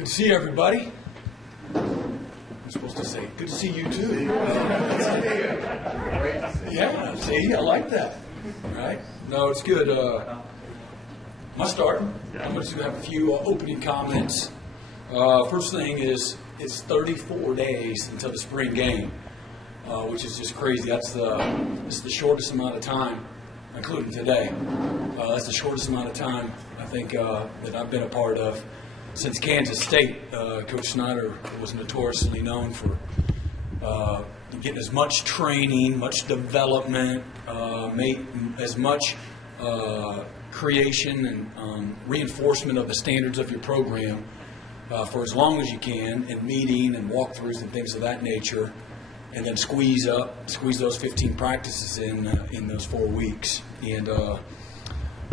Good to see everybody. I'm supposed to say, good to see you too. Yeah, see, I like that. All right. No, it's good. My start. I'm just going to have a few opening comments. First thing is, it's 34 days until the spring game, which is just crazy. This is the shortest amount of time, including today. That's the shortest amount of time I think that I've been a part of since Kansas State. Coach Snyder was notoriously known for getting as much training, much development, make as much creation and reinforcement of the standards of your program for as long as you can, and meeting and walkthroughs and things of that nature, and then squeeze those 15 practices in those 4 weeks. And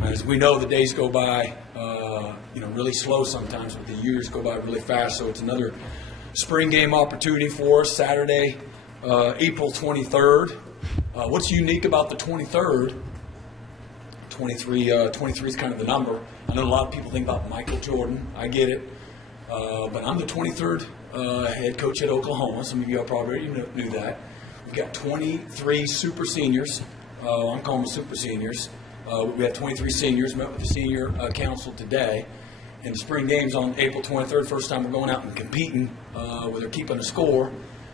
as we know, the days go by really slow sometimes, but the years go by really fast. So it's another spring game opportunity for us, Saturday, April 23rd. What's unique about the 23rd? 23 is kind of the number. I know a lot of people think about Michael Jordan. I get it. But I'm the 23rd head coach at Oklahoma. Some of you already knew that. We've got 23 super seniors. I'm calling them super seniors. We have 23 seniors. Met with the senior council today. And the spring game's on April 23rd. First time we're going out and competing where they're keeping a score.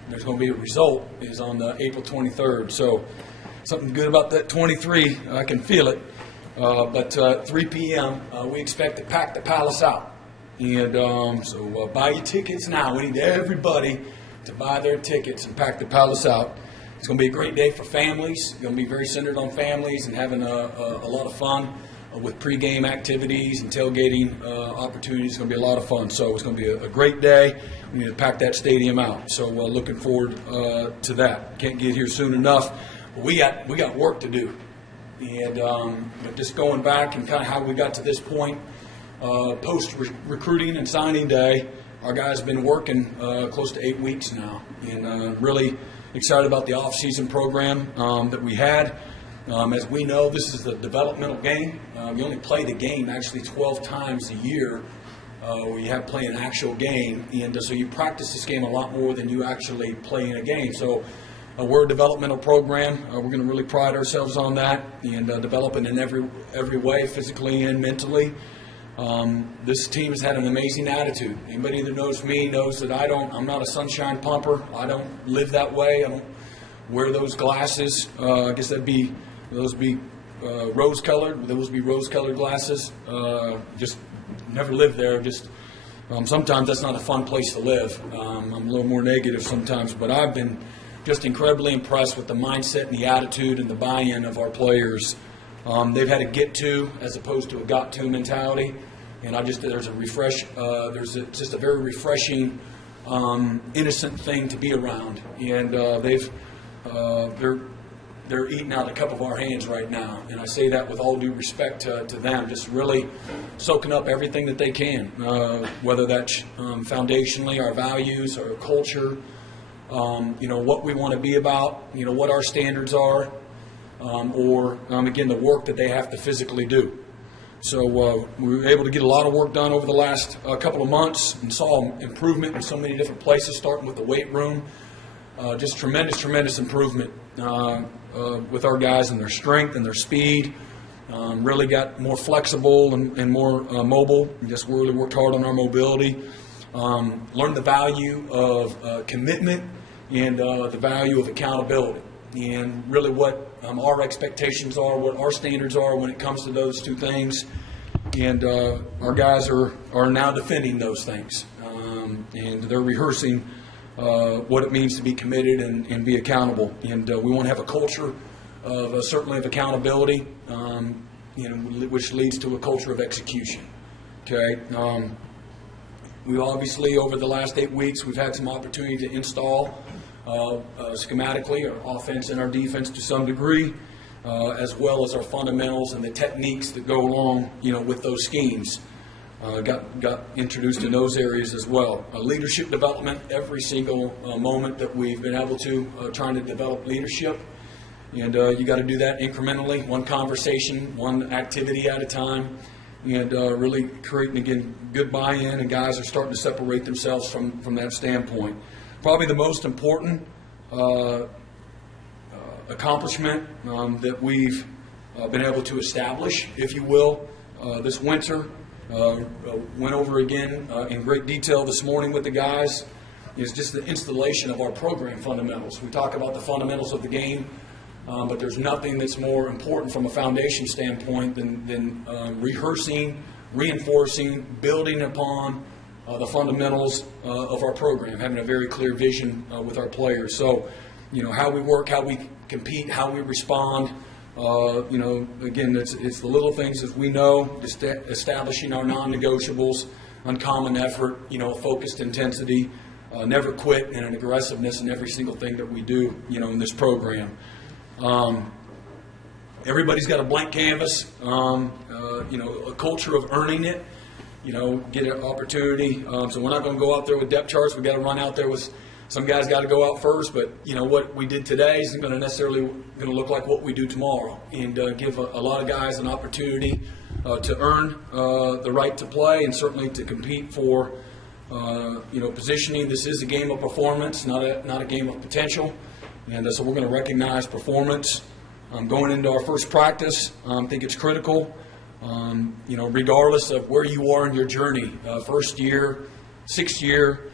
There's going to be a result is on April 23rd. So something good about that 23. I can feel it. But 3 p.m. We expect to pack the Palace out. And so buy your tickets now. We need everybody to buy their tickets and pack the Palace out. It's going to be a great day for families. It's going to be very centered on families and having a lot of fun with pregame activities and tailgating opportunities. It's going to be a lot of fun. So it's going to be a great day. We need to pack that stadium out. So looking forward to that. Can't get here soon enough. But we got work to do. And just going back and kind of how we got to this point, post-recruiting and signing day, our guys have been working close to 8 weeks now. And really excited about the off-season program that we had. As we know, this is a developmental game. You only play the game actually 12 times a year where you have play an actual game. And so you practice this game a lot more than you actually play in a game. So we're a developmental program. We're going to really pride ourselves on that and developing in every way, physically and mentally. This team has had an amazing attitude. Anybody that knows me knows that I'm not a sunshine pumper. I don't live that way. I don't wear those glasses. I guess those would be rose-colored. Those would be rose-colored glasses. Just never lived there. Just sometimes that's not a fun place to live. I'm a little more negative sometimes, but I've been just incredibly impressed with the mindset and the attitude and the buy-in of our players. They've had a get-to as opposed to a got-to mentality, and there's just a very refreshing, innocent thing to be around, and they're eating out a cup of our hands right now, and I say that with all due respect to them, just really soaking up everything that they can, whether that's foundationally our values, our culture, what we want to be about, what our standards are. Or again, the work that they have to physically do. So we were able to get a lot of work done over the last couple of months and saw improvement in so many different places, starting with the weight room. Just tremendous improvement with our guys and their strength and their speed. Really got more flexible and more mobile. We just really worked hard on our mobility. Learned the value of commitment and the value of accountability. And really what our expectations are, what our standards are when it comes to those two things. And our guys are now defending those things. And they're rehearsing what it means to be committed and be accountable. And we want to have a culture of certainly of accountability, which leads to a culture of execution. Okay. We obviously, over the last 8 weeks, we've had some opportunity to install schematically our offense and our defense to some degree, as well as our fundamentals and the techniques that go along, with those schemes. Got introduced in those areas as well. Leadership development, every single moment that we've been able to trying to develop leadership. And you got to do that incrementally, one conversation, one activity at a time. and really creating, again, good buy-in, and guys are starting to separate themselves from that standpoint. Probably the most important accomplishment that we've been able to establish, if you will, this winter, went over again in great detail this morning with the guys, is just the installation of our program fundamentals. We talk about the fundamentals of the game, but there's nothing that's more important from a foundation standpoint than rehearsing, reinforcing, building upon the fundamentals of our program, having a very clear vision with our players. So, how we work, how we compete, how we respond. Again, it's the little things as we know, establishing our non-negotiables, uncommon effort, focused intensity, never quit, and an aggressiveness in every single thing that we do, in this program. Everybody's got a blank canvas, a culture of earning it, get an opportunity. So we're not going to go out there with depth charts. We've got to run out there with some guys got to go out first, but what we did today isn't going to necessarily going to look like what we do tomorrow, and give a lot of guys an opportunity to earn the right to play and certainly to compete for positioning. This is a game of performance, not a game of potential, and so we're going to recognize performance going into our first practice. I think it's critical, regardless of where you are in your journey, first year, sixth year.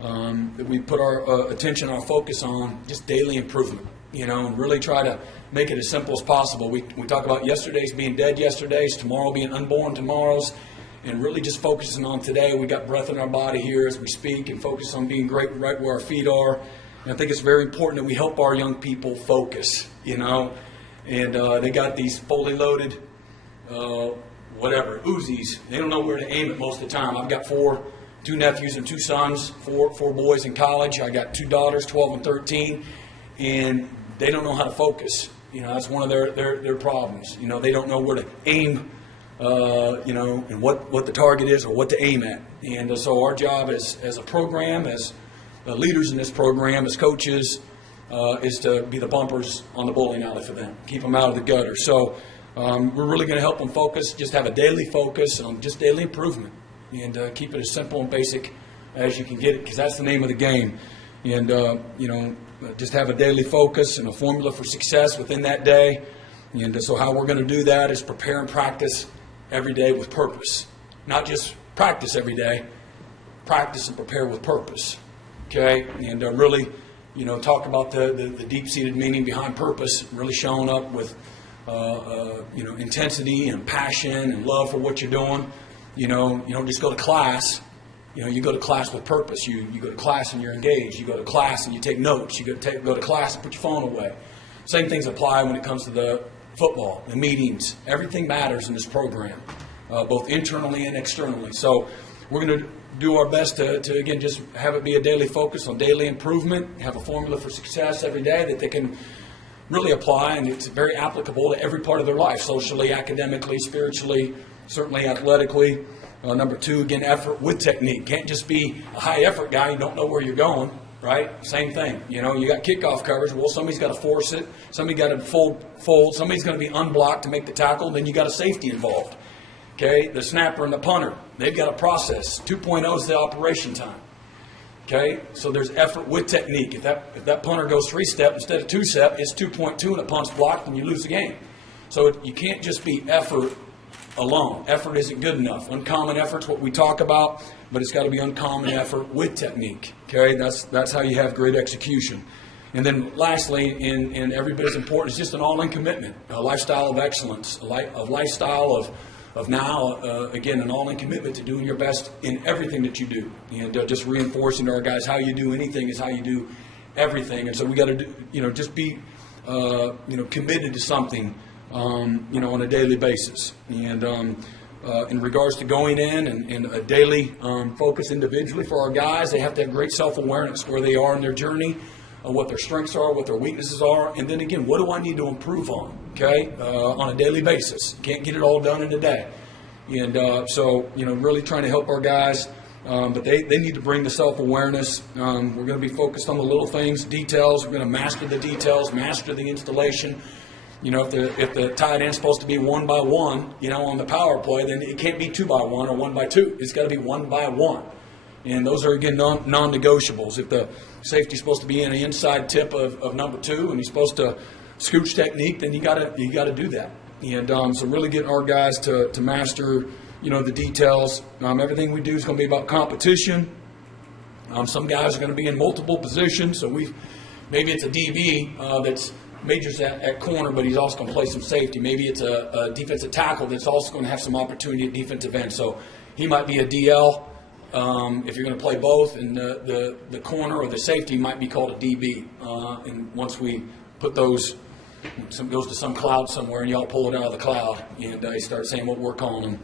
That we put our attention, our focus on just daily improvement, and really try to make it as simple as possible. We talk about yesterday's being dead yesterdays, tomorrow being unborn tomorrows, and really just focusing on today. We got breath in our body here as we speak, and focus on being great right where our feet are. And I think it's very important that we help our young people focus, and they got these fully loaded, Uzis. They don't know where to aim it most of the time. I've got two nephews and two sons, four boys in college. I got two daughters, 12 and 13, and they don't know how to focus. That's one of their problems. They don't know where to aim, and what the target is or what to aim at. And so our job as a program, as leaders in this program, as coaches, is to be the bumpers on the bowling alley for them, keep them out of the gutter. So we're really going to help them focus, just have a daily focus on just daily improvement. And keep it as simple and basic as you can get it, because that's the name of the game. And, just have a daily focus and a formula for success within that day. And so how we're going to do that is prepare and practice every day with purpose. Not just practice every day, practice and prepare with purpose. Okay? And really, talk about the deep-seated meaning behind purpose, really showing up with, intensity and passion and love for what you're doing. You don't just go to class. You go to class with purpose. You go to class and you're engaged. You go to class and you take notes. You go to class and put your phone away. Same things apply when it comes to the football, the meetings. Everything matters in this program, both internally and externally. So we're going to do our best to again, just have it be a daily focus on daily improvement, have a formula for success every day that they can really apply, and it's very applicable to every part of their life, socially, academically, spiritually, certainly athletically. Number two, again, effort with technique. Can't just be a high effort guy. You don't know where you're going, right? Same thing. You got kickoff coverage. Well, somebody's got to force it. Somebody got to fold. Somebody's going to be unblocked to make the tackle. Then you got a safety involved. Okay, the snapper and the punter, they've got a process. 2.0 is the operation time. Okay, so there's effort with technique. If that punter goes 3-step instead of 2-step, it's 2.2 and the punt's blocked and you lose the game. So you can't just be effort alone. Effort isn't good enough. Uncommon effort's what we talk about, but it's got to be uncommon effort with technique. Okay, that's how you have great execution. And then lastly, and every bit as important, is just an all-in commitment, a lifestyle of excellence, a lifestyle of now, again, an all-in commitment to doing your best in everything that you do. And just reinforcing to our guys, how you do anything is how you do everything. And so we got to do, just be, committed to something, on a daily basis. And in regards to going in and a daily focus individually for our guys, they have to have great self-awareness where they are in their journey, what their strengths are, what their weaknesses are, and then again, what do I need to improve on, okay, on a daily basis. Can't get it all done in a day. And so, really trying to help our guys, but they need to bring the self-awareness. We're going to be focused on the little things, details. We're going to master the details, master the installation. if the tight end's supposed to be 1 by 1, on the power play, then it can't be 2 by 1 or 1 by 2. It's got to be 1 by 1. And those are, again, non-negotiables. If the safety's supposed to be in an inside tip of number 2 and he's supposed to scooch technique, then you got to do that. And so really getting our guys to master, the details. Everything we do is going to be about competition. Some guys are going to be in multiple positions, so maybe it's a DB that's majors at corner, but he's also going to play some safety. Maybe it's a defensive tackle that's also going to have some opportunity at defensive end. So he might be a DL if you're going to play both, and the corner or the safety might be called a DB. And once we put those, goes to some cloud somewhere, and y'all pull it out of the cloud, and you start saying what we're calling them.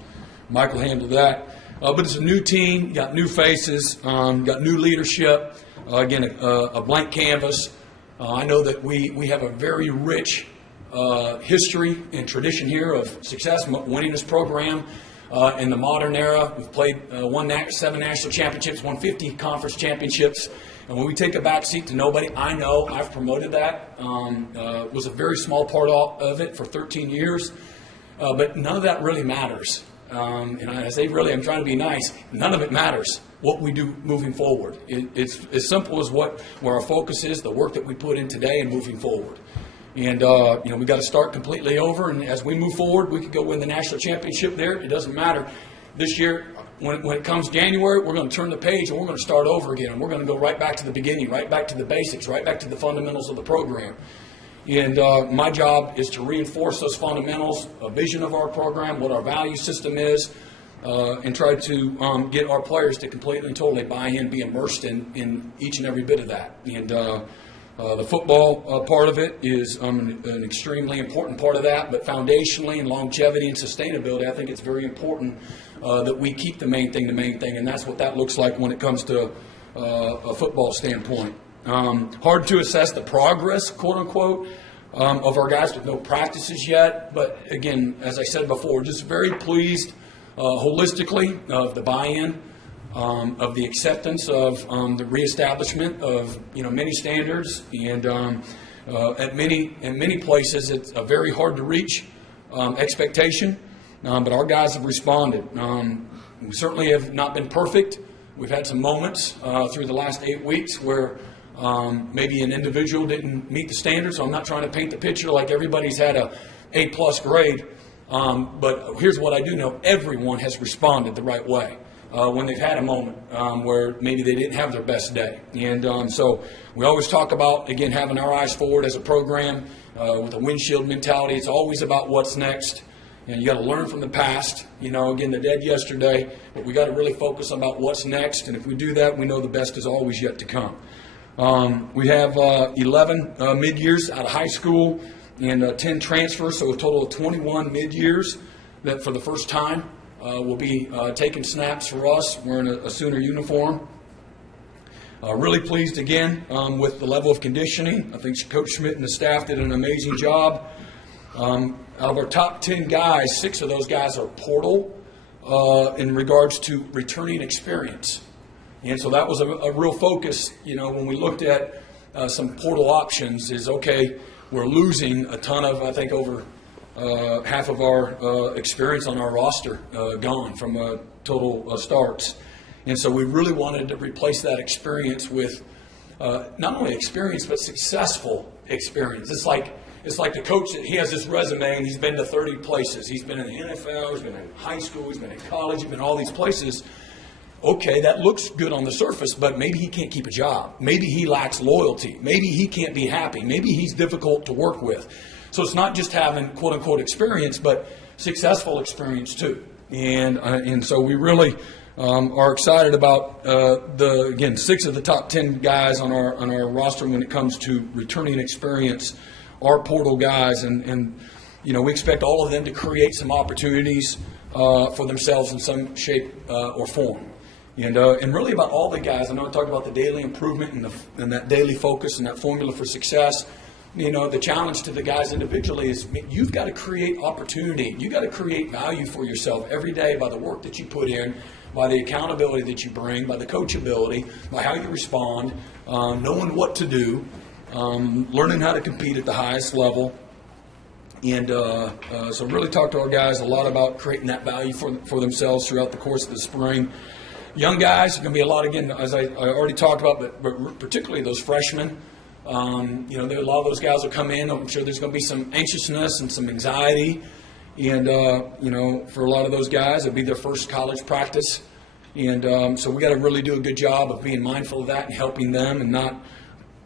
Michael handled that. But it's a new team, got new faces, got new leadership. Again, a blank canvas. I know that we have a very rich history and tradition here of success, winning this program in the modern era. We've played 7 national championships, won 50 conference championships. And when we take a back seat to nobody, I know I've promoted that. Was a very small part of it for 13 years. But none of that really matters. And I say really, I'm trying to be nice. None of it matters what we do moving forward. It's as simple as where our focus is, the work that we put in today and moving forward. And, we got to start completely over. And as we move forward, we could go win the national championship there. It doesn't matter. This year, when it comes January, we're going to turn the page and we're going to start over again. And we're going to go right back to the beginning, right back to the basics, right back to the fundamentals of the program. And my job is to reinforce those fundamentals, a vision of our program, what our value system is, and try to get our players to completely and totally buy in, be immersed in each and every bit of that. And the football part of it is an extremely important part of that, but foundationally and longevity and sustainability, I think it's very important that we keep the main thing, and that's what that looks like when it comes to a football standpoint. Hard to assess the progress, quote unquote, of our guys with no practices yet. But again, as I said before, just very pleased holistically of the buy-in, of the acceptance of the reestablishment of many standards, and in many places it's a very hard to reach expectation. But our guys have responded. We certainly have not been perfect. We've had some moments through the last 8 weeks where maybe an individual didn't meet the standards, so I'm not trying to paint the picture like everybody's had a A+ grade. But here's what I do know. Everyone has responded the right way when they've had a moment where maybe they didn't have their best day. And so we always talk about, again, having our eyes forward as a program with a windshield mentality. It's always about what's next. And you got to learn from the past. Again, the dead yesterday, but we got to really focus about what's next. And if we do that, we know the best is always yet to come. We have 11 mid-years out of high school and 10 transfers, so a total of 21 mid-years that for the first time will be taking snaps for us wearing a Sooner uniform. Really pleased again with the level of conditioning. I think Coach Schmidt and the staff did an amazing job. Out of our top 10 guys, 6 of those guys are portal in regards to returning experience. And so that was a real focus, when we looked at some portal options is, okay, we're losing a ton of, I think, over half of our experience on our roster gone from total starts. And so we really wanted to replace that experience with not only experience, but successful experience. It's like the coach, he has this resume and he's been to 30 places. He's been in the NFL, he's been in high school, he's been in college, he's been in all these places. Okay, that looks good on the surface, but maybe he can't keep a job. Maybe he lacks loyalty. Maybe he can't be happy. Maybe he's difficult to work with. So it's not just having quote-unquote experience, but successful experience too. And so we really are excited about again, 6 of the top 10 guys on our roster when it comes to returning experience are portal guys, and we expect all of them to create some opportunities for themselves in some shape or form. And really about all the guys, I know I talked about the daily improvement and that daily focus and that formula for success. The challenge to the guys individually is you've got to create opportunity. You've got to create value for yourself every day by the work that you put in, by the accountability that you bring, by the coachability, by how you respond, knowing what to do, learning how to compete at the highest level. And so really talk to our guys a lot about creating that value for themselves throughout the course of the spring. Young guys, are going to be a lot, again, as I already talked about, but particularly those freshmen. A lot of those guys will come in. I'm sure there's going to be some anxiousness and some anxiety. And, for a lot of those guys, it'll be their first college practice. And so we got to really do a good job of being mindful of that and helping them and not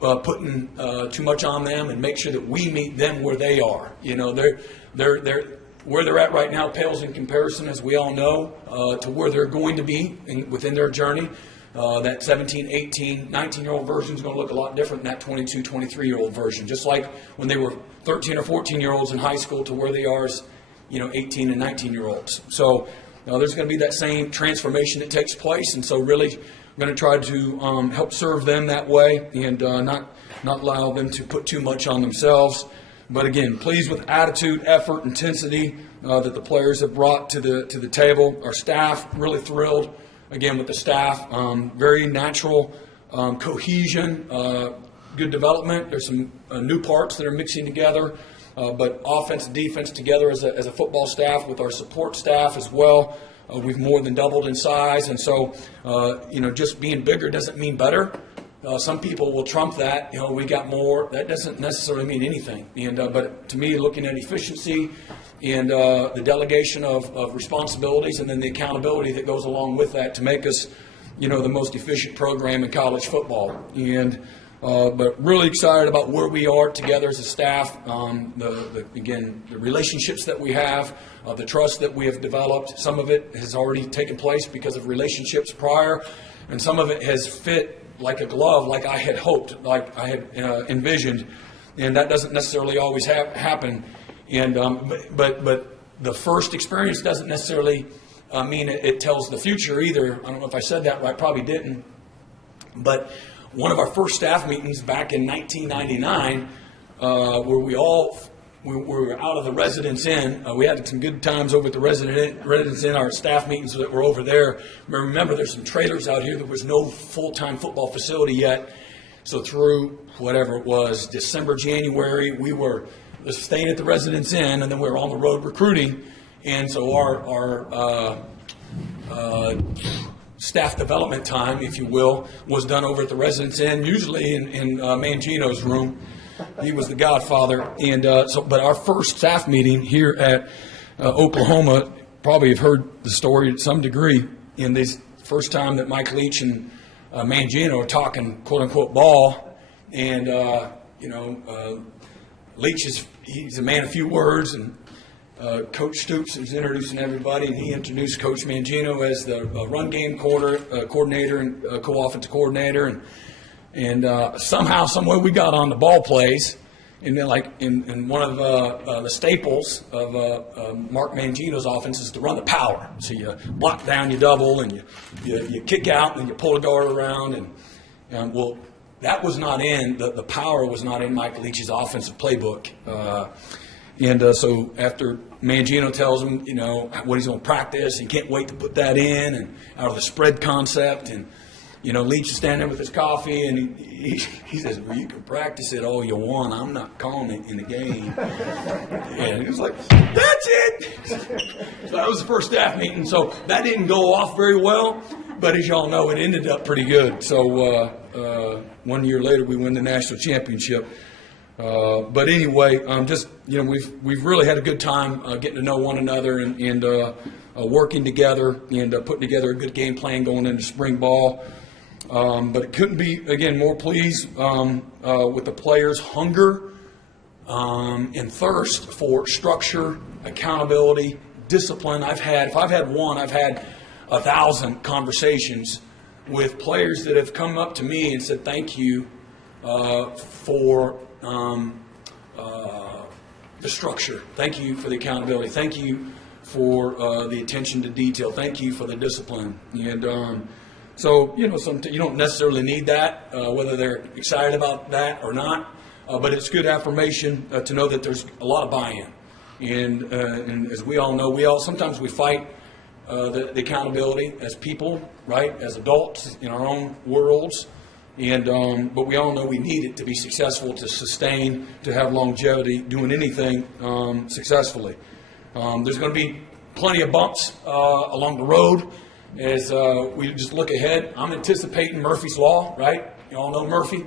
putting too much on them, and make sure that we meet them where they are. They're where they're at right now pales in comparison, as we all know, to where they're going to be within their journey. That 17, 18, 19-year-old version is going to look a lot different than that 22, 23-year-old version. Just like when they were 13 or 14-year-olds in high school to where they are as 18 and 19-year-olds. So there's going to be that same transformation that takes place, and so really we're going to try to help serve them that way, and not allow them to put too much on themselves. But again, pleased with attitude, effort, intensity that the players have brought to the table. Our staff, really thrilled, again, with the staff. Very natural cohesion, good development. There's some new parts that are mixing together, but offense and defense together as a football staff with our support staff as well. We've more than doubled in size, and so just being bigger doesn't mean better. Some people will trump that. We got more. That doesn't necessarily mean anything. And but to me, looking at efficiency and the delegation of responsibilities, and then the accountability that goes along with that to make us, the most efficient program in college football. And but really excited about where we are together as a staff. The relationships that we have, the trust that we have developed. Some of it has already taken place because of relationships prior, and some of it has fit like a glove, like I had hoped, like I had envisioned, and that doesn't necessarily always happen. And but the first experience doesn't necessarily mean it tells the future either. I don't know if I said that right, probably didn't. But one of our first staff meetings back in 1999, where we were out of the Residence Inn. We had some good times over at the Residence Inn, our staff meetings that were over there. Remember, there's some trailers out here. There was no full-time football facility yet. So through whatever it was, December, January, we were staying at the Residence Inn, and then we were on the road recruiting. And so our staff development time, if you will, was done over at the Residence Inn, usually in Mangino's room. He was the godfather. And but our first staff meeting here at Oklahoma, probably have heard the story to some degree. In this first time that Mike Leach and Mangino are talking quote unquote ball, and Leach he's a man of few words, and Coach Stoops was introducing everybody, and he introduced Coach Mangino as the run game coordinator and co-offensive coordinator, and somehow, some way, we got on the ball plays, and then like in one of the staples of Mark Mangino's offense is to run the power. So you block down, you double, and you kick out, and then you pull a guard around, and well, that was not in the power was not in Mike Leach's offensive playbook. So after Mangino tells him, what he's going to practice, he can't wait to put that in, and out of the spread concept, and Leach is standing there with his coffee, and he says, well, you can practice it all you want. I'm not calling it in the game. And he was like, that's it. So that was the first staff meeting. So that didn't go off very well, but as y'all know, it ended up pretty good. So 1 year later, we win the national championship. But anyway, we've really had a good time getting to know one another and working together and putting together a good game plan going into spring ball. But it couldn't be, again, more pleased with the players' hunger and thirst for structure, accountability, discipline. If I've had one, I've had 1,000 conversations with players that have come up to me and said, thank you for the structure. Thank you for the accountability. Thank you for the attention to detail. Thank you for the discipline. And so, you don't necessarily need that, whether they're excited about that or not. But it's good affirmation to know that there's a lot of buy-in. And as we all know, sometimes we fight the accountability as people, right? As adults in our own worlds. But we all know we need it to be successful, to sustain, to have longevity, doing anything successfully. There's going to be plenty of bumps along the road as we just look ahead. I'm anticipating Murphy's Law, right? You all know Murphy?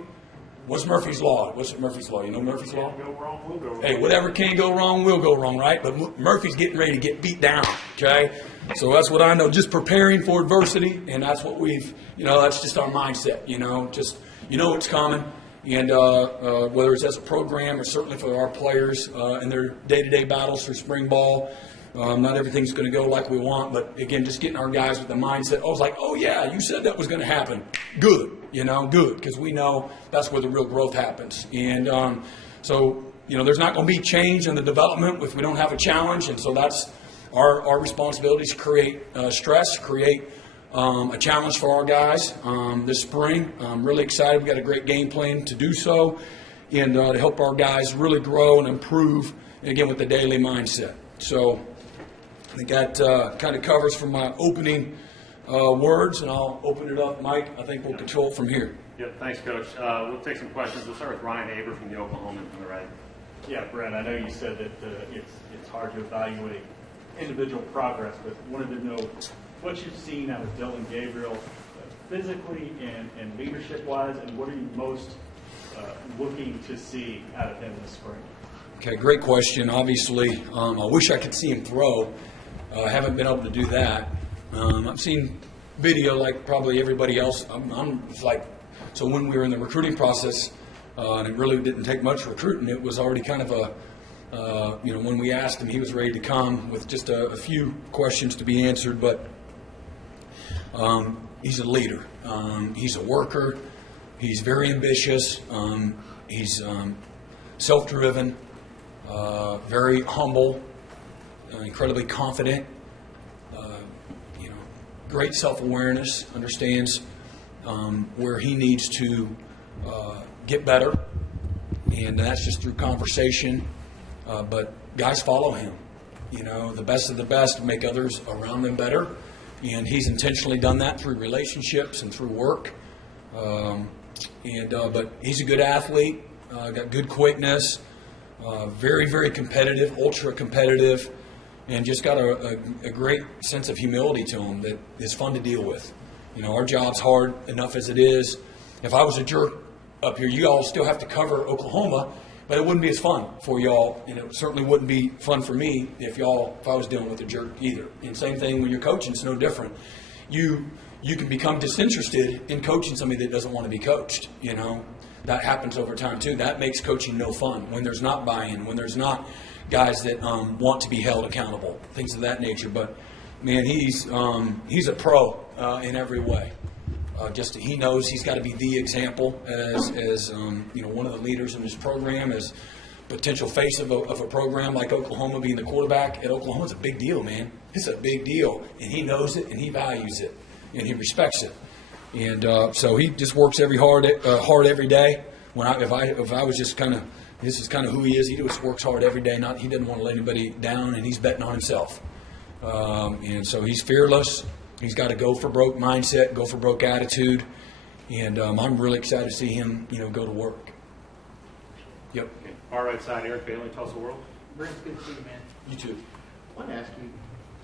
What's Murphy's Law? What's Murphy's Law? You know Murphy's Law? Go wrong, will go wrong. Hey, whatever can go wrong will go wrong, right? But Murphy's getting ready to get beat down, okay? So that's what I know, just preparing for adversity, and that's what that's just our mindset, just, it's coming. And whether it's as a program or certainly for our players in their day-to-day battles for spring ball, not everything's going to go like we want, but again, just getting our guys with the mindset. I was like, oh yeah, you said that was going to happen. Good, good, because we know that's where the real growth happens. And so there's not going to be change in the development if we don't have a challenge, and so that's our responsibility to create stress, create a challenge for our guys this spring. I'm really excited. We've got a great game plan to do so and to help our guys really grow and improve, and again, with the daily mindset. So I think that kind of covers from my opening words, and I'll open it up. Mike, I think we'll control it from here. Yep, thanks, Coach. We'll take some questions. We'll start with Ryan Aber from the Oklahoman on the right. Yeah, Brent, I know you said that it's hard to evaluate individual progress, but wanted to know what you've seen out of Dylan Gabriel physically and leadership-wise, and what are you most looking to see out of him this spring? Okay, great question. Obviously, I wish I could see him throw. I haven't been able to do that. I've seen video like probably everybody else. So when we were in the recruiting process, and it really didn't take much recruiting, it was already kind of when we asked him, he was ready to come with just a few questions to be answered, but he's a leader. He's a worker. He's very ambitious. He's self-driven, very humble, incredibly confident, great self-awareness, understands where he needs to get better, and that's just through conversation. But guys follow him. The best of the best make others around them better, and he's intentionally done that through relationships and through work. But he's a good athlete, got good quickness, very, very competitive, ultra competitive, and just got a great sense of humility to him that is fun to deal with. Our job's hard enough as it is. If I was a jerk up here, you all still have to cover Oklahoma, but it wouldn't be as fun for y'all, and it certainly wouldn't be fun for me if I was dealing with a jerk either. And same thing when you're coaching, it's no different. You can become disinterested in coaching somebody that doesn't want to be coached. That happens over time too. That makes coaching no fun when there's not buy-in, when there's not guys that want to be held accountable, things of that nature. But man, he's a pro in every way. He knows he's got to be the example as one of the leaders in this program, as potential face of a program like Oklahoma. Being the quarterback at Oklahoma is a big deal, man. It's a big deal, and he knows it, and he values it, and he respects it. And so he just works hard every day. If I was just kind of, this is kind of who he is. He just works hard every day. He doesn't want to let anybody down, and he's betting on himself. And so he's fearless. He's got a go for broke mindset, go for broke attitude, and I'm really excited to see him, go to work. Yep. Okay. All right side, Eric Bailey, Tulsa World. Brent, it's good to see you, man. You too. I want to ask you,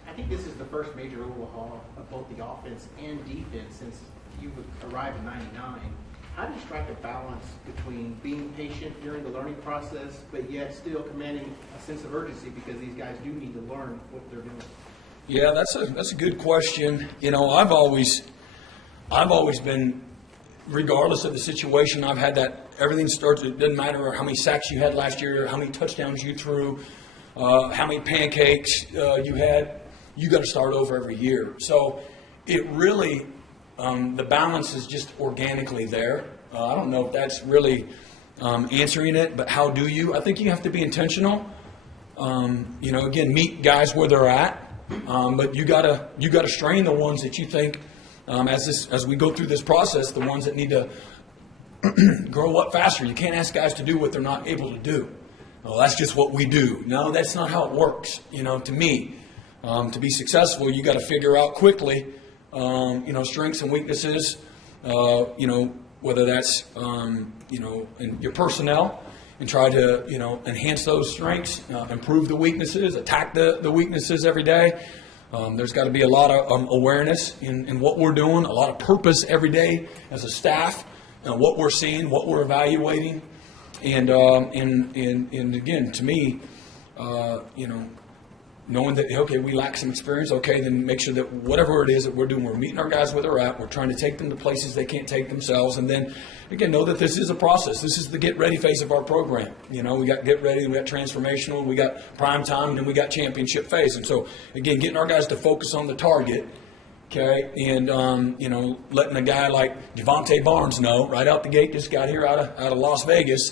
I think this is the first major overhaul of both the offense and defense since you arrived in '99. How do you strike a balance between being patient during the learning process, but yet still commanding a sense of urgency because these guys do need to learn what they're doing? Yeah, that's a good question. I've always been, regardless of the situation, I've had that everything starts. It doesn't matter how many sacks you had last year, how many touchdowns you threw, how many pancakes you had. You got to start over every year. So it really, the balance is just organically there. I don't know if that's really answering it, but how do you? I think you have to be intentional. Again, meet guys where they're at. But you gotta strain the ones that you think, as we go through this process, the ones that need to grow up faster. You can't ask guys to do what they're not able to do. Well, that's just what we do. No, that's not how it works. To me, to be successful, you got to figure out quickly, strengths and weaknesses. whether that's, in your personnel, and try to, enhance those strengths, improve the weaknesses, attack the weaknesses every day. There's got to be a lot of awareness in what we're doing, a lot of purpose every day as a staff, what we're seeing, what we're evaluating. And again, to me, knowing that, okay, we lack some experience, okay, then make sure that whatever it is that we're doing, we're meeting our guys where they're at, we're trying to take them to places they can't take themselves, and then, again, know that this is a process. This is the get-ready phase of our program. We got get-ready, we got transformational, we got prime time, and then we got championship phase. And so, again, getting our guys to focus on the target, okay, and, letting a guy like Devontae Barnes know right out the gate, just got here out of Las Vegas,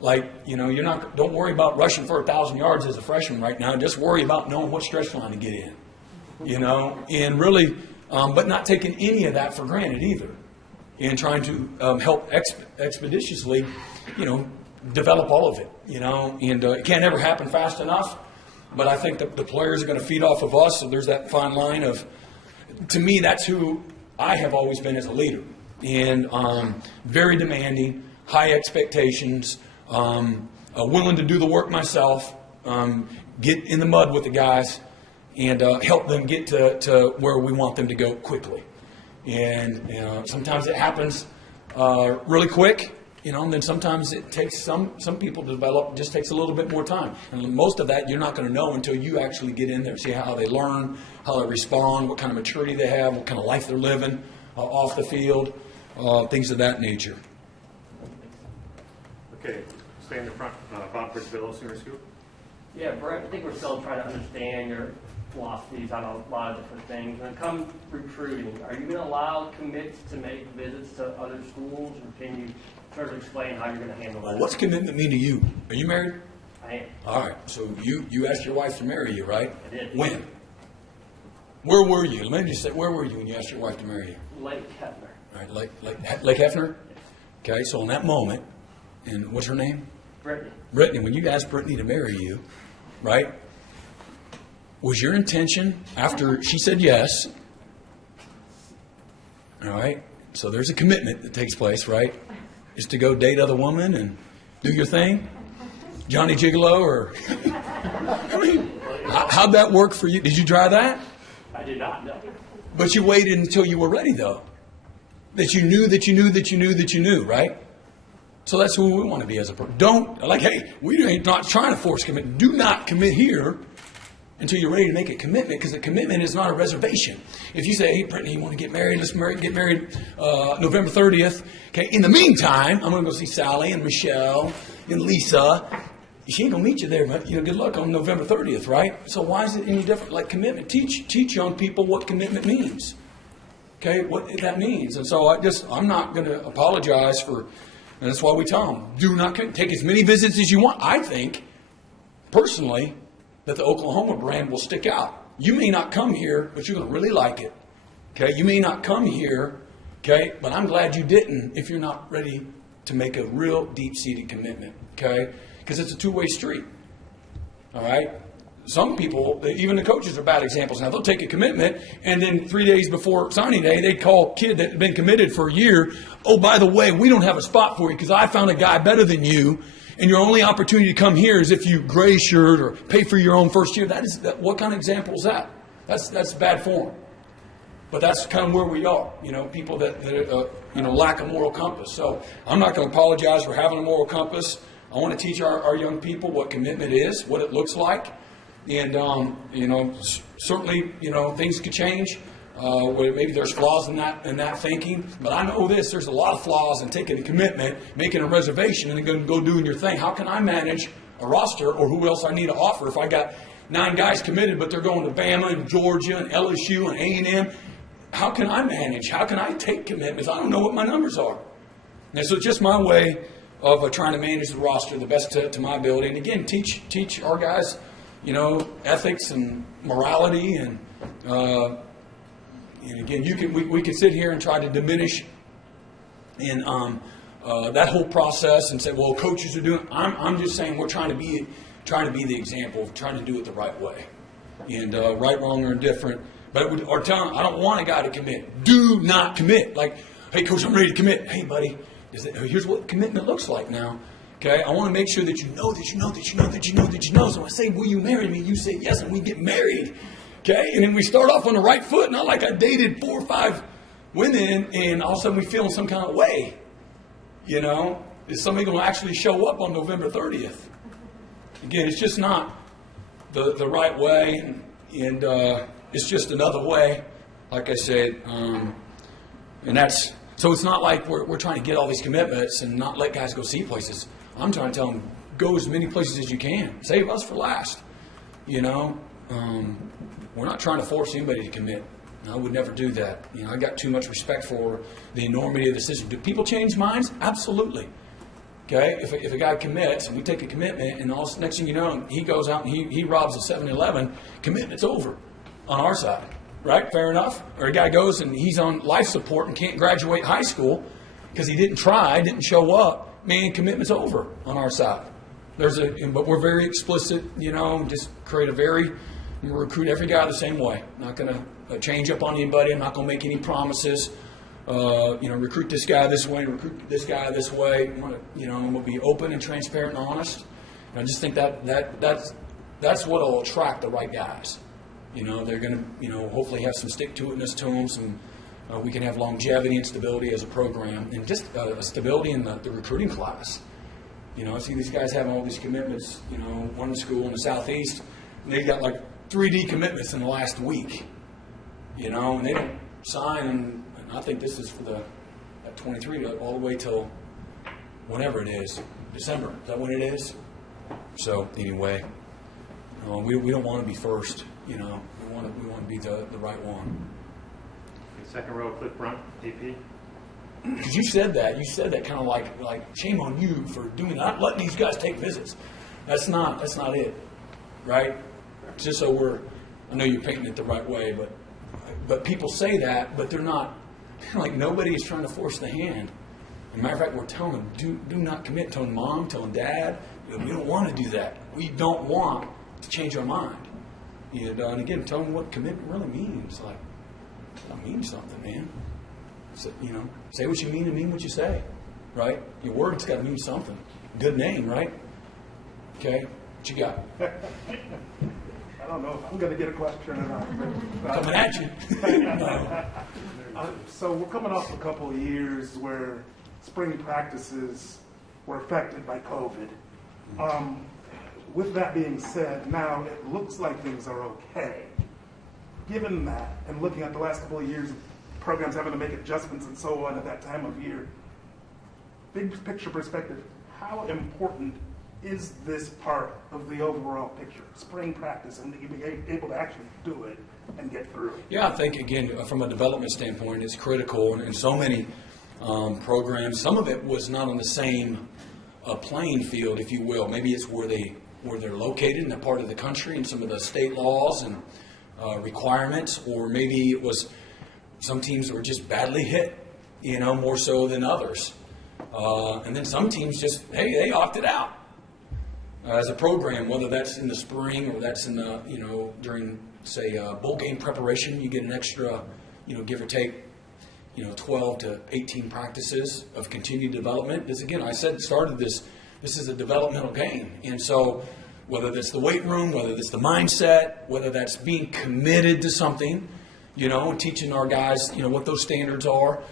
don't worry about rushing for 1,000 yards as a freshman right now. Just worry about knowing what stretch line to get in, and really, but not taking any of that for granted either, and trying to help expeditiously, develop all of it, and it can't ever happen fast enough. But I think that the players are going to feed off of us. So there's that fine line of, to me, that's who I have always been as a leader, and very demanding, high expectations. Willing to do the work myself, get in the mud with the guys, and help them get to where we want them to go quickly. And sometimes it happens really quick, and then sometimes it takes some people to develop, just takes a little bit more time. And most of that you're not going to know until you actually get in there, see how they learn, how they respond, what kind of maturity they have, what kind of life they're living off the field, things of that nature. Okay, stay in the front. Bob Bridgeville, Senior Scoop. Yeah, Brent, I think we're still trying to understand your philosophies on a lot of different things. When it comes to recruiting, are you going to allow commits to make visits to other schools, or can you sort of explain how you're going to handle that? What's commitment mean to you? Are you married? I am. All right, so you asked your wife to marry you, right? I did. When? Where were you? Let me just say, where were you when you asked your wife to marry you? Lake Hefner. All right, Lake Hefner? Okay, so in that moment, and what's her name? Brittany. Brittany, when you asked Brittany to marry you, right, was your intention after she said yes, all right, so there's a commitment that takes place, right, is to go date other women and do your thing? Johnny Gigolo, or, I mean, how'd that work for you? Did you try that? I did not know. But you waited until you were ready, though. That you knew, right? So that's who we want to be as a person. Hey, we ain't not trying to force commitment. Do not commit here until you're ready to make a commitment, because a commitment is not a reservation. If you say, hey, Brittany, you want to get married? Let's get married November 30th. Okay, in the meantime, I'm going to go see Sally and Michelle and Lisa. She ain't going to meet you there, but good luck on November 30th, right? So why is it any different? Like commitment. Teach young people what commitment means. Okay, what that means. And so I'm not going to apologize for. And that's why we tell them, do not take as many visits as you want. I think, personally, that the Oklahoma brand will stick out. You may not come here, but you're going to really like it. Okay, you may not come here, okay, but I'm glad you didn't if you're not ready to make a real deep-seated commitment, okay, because it's a two-way street. All right? Some people, even the coaches are bad examples now. They'll take a commitment, and then 3 days before signing day, they call a kid that had been committed for a year, oh, by the way, we don't have a spot for you because I found a guy better than you, and your only opportunity to come here is if you gray shirt or pay for your own first year. What kind of example is that? That's bad form. But that's kind of where we are, people that lack a moral compass. So I'm not going to apologize for having a moral compass. I want to teach our young people what commitment is, what it looks like. And, certainly, things could change. Maybe there's flaws in that thinking. But I know there's a lot of flaws in taking a commitment, making a reservation, and then going to go doing your thing. How can I manage a roster, or who else I need to offer if I got 9 guys committed, but they're going to Bama and Georgia and LSU and A&M? How can I manage? How can I take commitments? I don't know what my numbers are. And so it's just my way of trying to manage the roster the best to my ability. And, again, teach our guys ethics and morality, and again, we can sit here and try to diminish in that whole process and say, well, coaches are doing. I'm just saying we're trying to be the example of trying to do it the right way, and right, wrong, or indifferent. But I don't want a guy to commit. Do not commit. Like Hey, coach, I'm ready to commit. Hey, buddy, here's what commitment looks like now. Okay, I want to make sure that you know that you know that you know that you know that you know. So I say, will you marry me? You say yes, and we get married. Okay, and then we start off on the right foot, not like I dated 4 or 5 women, and all of a sudden we feeling some kind of way. You know, is somebody going to actually show up on November 30th? Again, it's just not the right way, and it's just another way, like I said, and that's, so it's not like we're trying to get all these commitments and not let guys go see places. I'm trying to tell them, go as many places as you can. Save us for last. You know, we're not trying to force anybody to commit. I would never do that. You know, I got too much respect for the enormity of the system. Do people change minds? Absolutely. Okay, if a guy commits and we take a commitment, and all next thing you know, he goes out and he robs a 7-Eleven, commitment's over on our side, right? Fair enough. Or a guy goes and he's on life support and can't graduate high school because he didn't try, didn't show up. Man, commitment's over on our side. But we're very explicit, you know, just recruit every guy the same way. Not going to change up on anybody. I'm not going to make any promises. Recruit this guy this way, recruit this guy this way. We'll be open and transparent and honest. And I just think that's what will attract the right guys. You know, they're going to, hopefully have some stick-to-itness to them. We can have longevity and stability as a program, and just stability in the recruiting class. You know, I see these guys having all these commitments. You know, one school in the southeast, and they got like 3 decommitments in the last week. You know, and they don't sign. And I think this is for at 23 all the way till whenever it is, December. Is that when it is? So anyway, we don't want to be first. You know, we want to be the right one. Second row, Cliff Brunt, AP. Because you said that kind of like shame on you for doing that, not letting these guys take visits. That's not it, right? Just so I know you're painting it the right way, but people say that, but they're not. Like, nobody is trying to force the hand. As a matter of fact, we're telling them, do not commit. Telling mom, telling dad, we don't want to do that. We don't want to change our mind. And again, tell them what commitment really means. Like, that means something, man. So, say what you mean and mean what you say, right? Your word's got to mean something. Good name, right? Okay, what you got? I don't know if I'm going to get a question or not. Coming at you. So we're coming off a couple of years where spring practices were affected by COVID. With that being said, now it looks like things are okay. Given that, and looking at the last couple of years, programs having to make adjustments and so on at that time of year, big picture perspective, how important is this part of the overall picture, spring practice, and being able to actually do it and get through it? Yeah, I think, again, from a development standpoint, it's critical. And so many programs, some of it was not on the same playing field, if you will. Maybe it's where they're located in that part of the country and some of the state laws and requirements, or maybe it was some teams were just badly hit, more so than others. And then some teams just, they opted out as a program, whether that's in the spring or that's in the, during, say, bowl game preparation. You get an extra, give or take, 12 to 18 practices of continued development. Because again, I started this is a developmental game. And so whether that's the weight room, whether that's the mindset, whether that's being committed to something, and teaching our guys, what those standards are,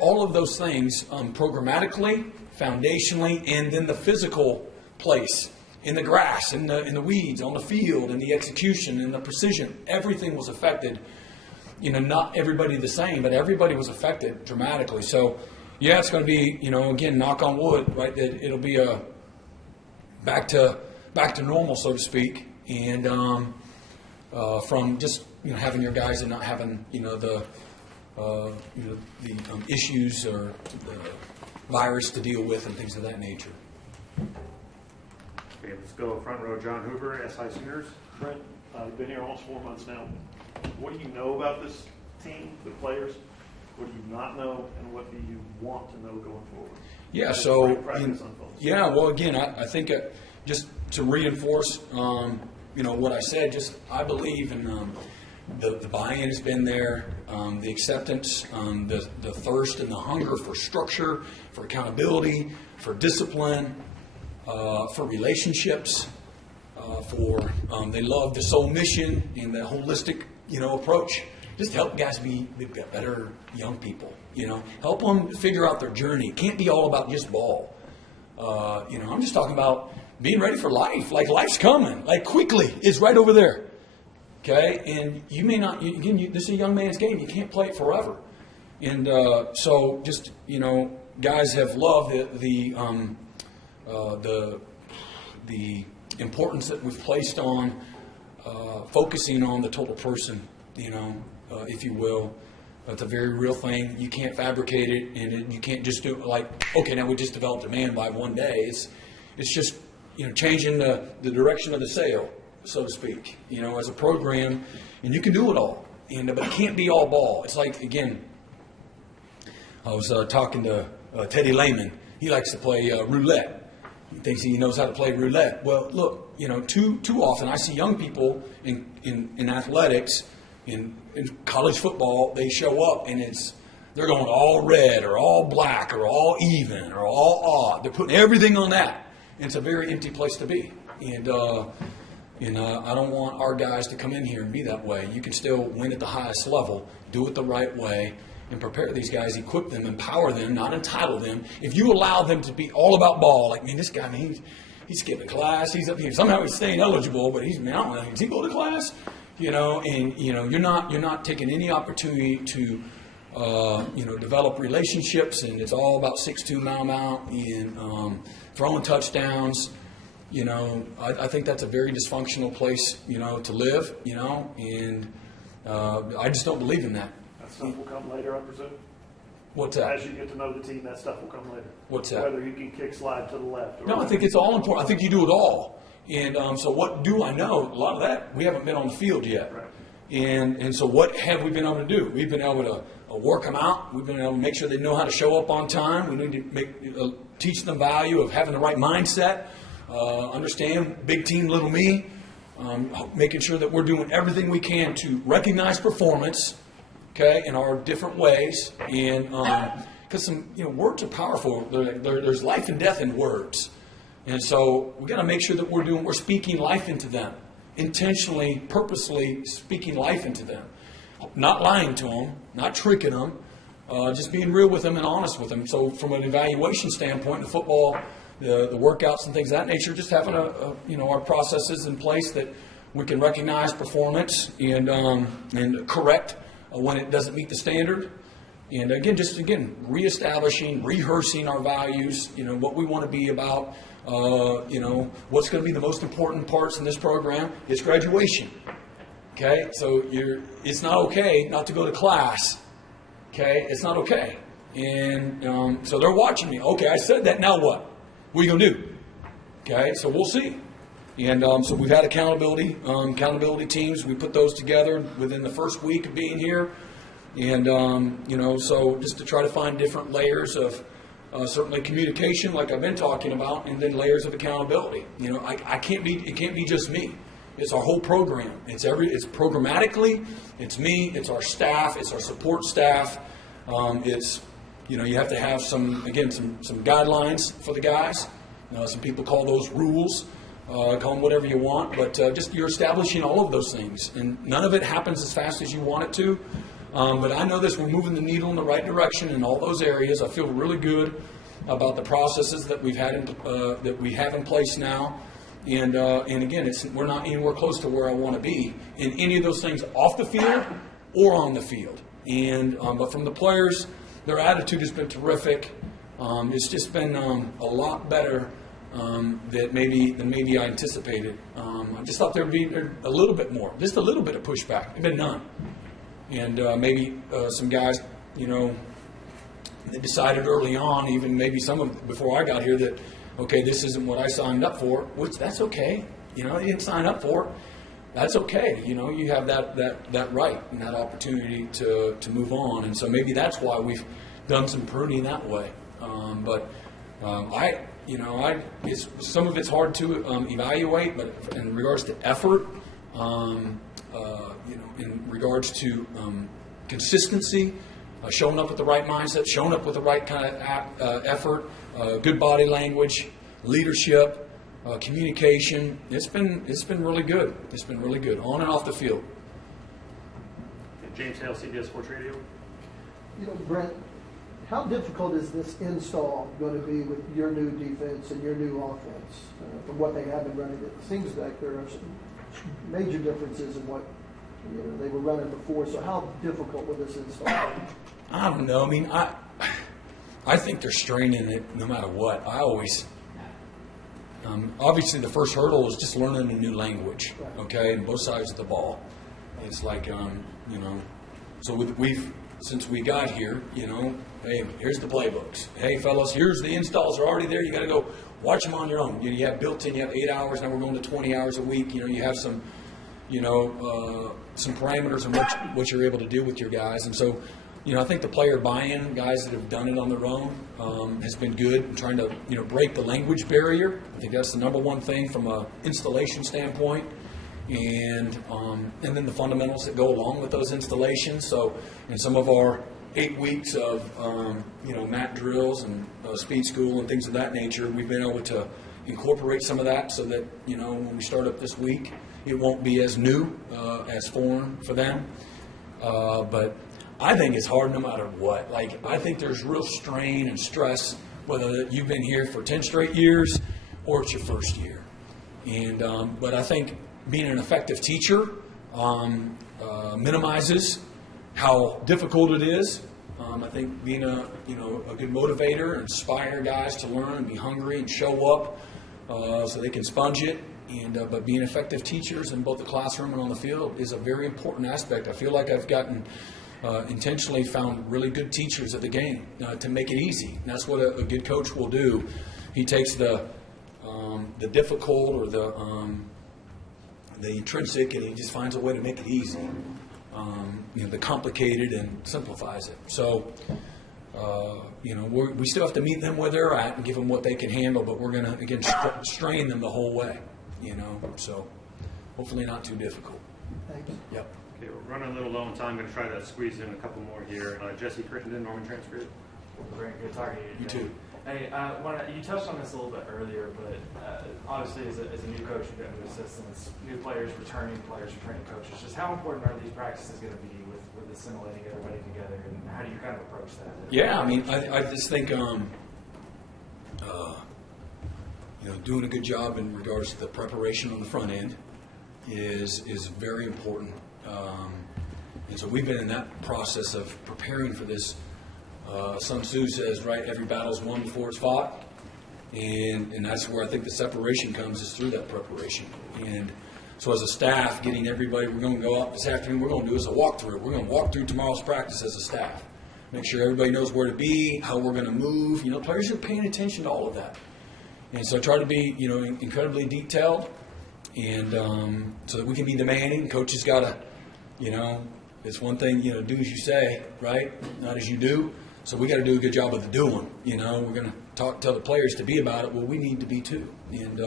all of those things, programmatically, foundationally, and then the physical place, in the grass, in the weeds, on the field, in the execution, in the precision, everything was affected. Not everybody the same, but everybody was affected dramatically. So, yeah, it's going to be, again, knock on wood, right? That it'll be a back to normal, so to speak, and from just having your guys and not having the issues or the virus to deal with and things of that nature. Okay, let's go front row, John Hoover, SI Sooners. Brent, you've been here almost 4 months now. What do you know about this team, the players? What do you not know, and what do you want to know going forward? Yeah, so, yeah, well, again, I think just to reinforce, what I said, I believe in the buy-in has been there, the acceptance, the thirst and the hunger for structure, for accountability, for discipline, for relationships, they love the soul mission and the holistic, approach. Just help guys be better young people, help them figure out their journey. It can't be all about just ball. I'm just talking about being ready for life. Like life's coming, like quickly. It's right over there. Okay, and you may not. This is a young man's game. You can't play it forever. And so, just guys have loved the importance that we've placed on focusing on the total person. If you will, it's a very real thing. You can't fabricate it, and you can't just do it like, okay, now we just developed a man by one day. It's just changing the direction of the sail, so to speak, as a program, and you can do it all, but it can't be all ball. It's like, again, I was talking to Teddy Lehman. He likes to play roulette. He thinks he knows how to play roulette. Well, look, too often I see young people in athletics, in college football, they show up and they're going all red or all black or all even or all odd. They're putting everything on that. And it's a very empty place to be. And I don't want our guys to come in here and be that way. You can still win at the highest level, do it the right way, and prepare these guys, equip them, empower them, not entitle them. If you allow them to be all about ball, like, this guy, he's skipping class, he's up here, somehow he's staying eligible, but I don't know, does he go to class? You're not taking any opportunity to develop relationships, and it's all about 6'2", mount, and throwing touchdowns. I think that's a very dysfunctional place, to live, and I just don't believe in that. That stuff will come later, I presume. What's that? As you get to know the team, that stuff will come later. What's that? Whether you can kick slide to the left. Or No, I think it's all important. I think you do it all. And so what do I know? A lot of that, we haven't been on the field yet. Right. And so what have we been able to do? We've been able to work them out. We've been able to make sure they know how to show up on time. We need to teach them the value of having the right mindset, understand big team, little me, making sure that we're doing everything we can to recognize performance, okay, in our different ways. And because words are powerful. There's life and death in words. And so we've got to make sure that we're speaking life into them, intentionally, purposely speaking life into them, not lying to them, not tricking them, just being real with them and honest with them. So from an evaluation standpoint, the football, the workouts and things of that nature, just having our processes in place that we can recognize performance and correct when it doesn't meet the standard. And again, reestablishing, rehearsing our values, what we want to be about. What's going to be the most important parts in this program is graduation. Okay, so it's not okay not to go to class. Okay, it's not okay. And so they're watching me. Okay, I said that, now what? What are you going to do? Okay, so we'll see. And so we've had accountability teams. We put those together within the first week of being here. And, so just to try to find different layers of certainly communication, like I've been talking about, and then layers of accountability. It can't be just me. It's our whole program. It's programmatically, it's me, it's our staff, it's our support staff. You have to have some guidelines for the guys. Some people call those rules. Call them whatever you want, but just you're establishing all of those things. And none of it happens as fast as you want it to. But I know this, we're moving the needle in the right direction in all those areas. I feel really good about the processes that we have in place now. And again, we're not anywhere close to where I want to be in any of those things off the field or on the field. And but from the players, their attitude has been terrific. It's just been a lot better than maybe I anticipated. I just thought there would be a little bit more, just a little bit of pushback. There's been none. And maybe some guys, they decided early on, even maybe some of before I got here, that, okay, this isn't what I signed up for, which that's okay. You didn't sign up for it. That's okay. You have that right and that opportunity to move on. And so maybe that's why we've done some pruning that way. Some of it's hard to evaluate, but in regards to effort, in regards to consistency, showing up with the right mindset, showing up with the right kind of effort, good body language, leadership, communication. It's been really good. It's been really good on and off the field. James Hale, CBS Sports Radio. You know, Brent, how difficult is this install going to be with your new defense and your new offense from what they have been running? It seems like there are some major differences in what they were running before. So how difficult will this install be? I don't know. I mean, I think they're straining it no matter what. I always, obviously the first hurdle is just learning a new language, okay, and both sides of the ball. It's like, so since we got here, hey, here's the playbooks. Hey, fellas, here's the installs are already there. You got to go watch them on your own. You have built-in, you have 8 hours. Now we're going to 20 hours a week. You have some, some parameters on what you're able to do with your guys. And so, I think the player buy-in, guys that have done it on their own, has been good in trying to, break the language barrier. I think that's the number one thing from an installation standpoint. And then the fundamentals that go along with those installations. So in some of our 8 weeks of, mat drills and speed school and things of that nature, we've been able to incorporate some of that so that, when we start up this week, it won't be as new, as foreign for them. But I think it's hard no matter what. Like, I think there's real strain and stress, whether you've been here for 10 straight years or it's your first year. And but I think being an effective teacher minimizes how difficult it is. I think being a good motivator, inspire guys to learn and be hungry and show up so they can sponge it. And but being effective teachers in both the classroom and on the field is a very important aspect. I feel like I've gotten intentionally found really good teachers at the game to make it easy. And that's what a good coach will do. He takes the difficult or the intrinsic, and he just finds a way to make it easy. The complicated, and simplifies it. So, we still have to meet them where they're at and give them what they can handle, but we're going to, again, strain them the whole way, So, hopefully not too difficult. Thanks. Yep. Okay, we're running a little low on time. I'm going to try to squeeze in a couple more here. Jesse Crittenden, Norman Transcript. Brent, good talking to you. You too. Hey, you touched on this a little bit earlier, but obviously as a new coach, you've got new assistants, new players, returning coaches. Just how important are these practices going to be with assimilating everybody together, and how do you kind of approach that? Yeah, I mean, I just think, doing a good job in regards to the preparation on the front end is very important. And so we've been in that process of preparing for this. Sun Tzu says, right, every battle's won before it's fought. And that's where I think the separation comes, is through that preparation. And so as a staff, getting everybody, we're going to go out this afternoon, we're going to do is a walkthrough. We're going to walk through tomorrow's practice as a staff. Make sure everybody knows where to be, how we're going to move. Players are paying attention to all of that. And so I try to be, incredibly detailed, and so that we can be demanding. Coaches got to, it's one thing, do as you say, right? Not as you do. So we got to do a good job of the doing. We're going to tell the players to be about it. Well, we need to be too. And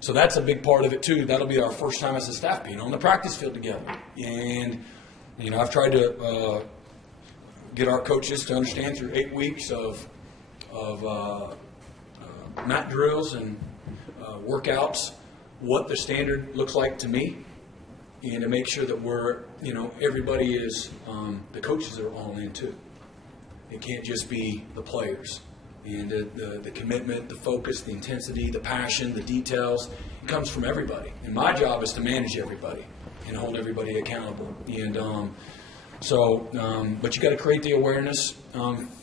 so that's a big part of it too. That'll be our first time as a staff being on the practice field together. And I've tried to get our coaches to understand through 8 weeks of mat drills and workouts what the standard looks like to me, and to make sure that we're, everybody is, the coaches are all in too. It can't just be the players. And the commitment, the focus, the intensity, the passion, the details, it comes from everybody. And my job is to manage everybody and hold everybody accountable. And but you got to create the awareness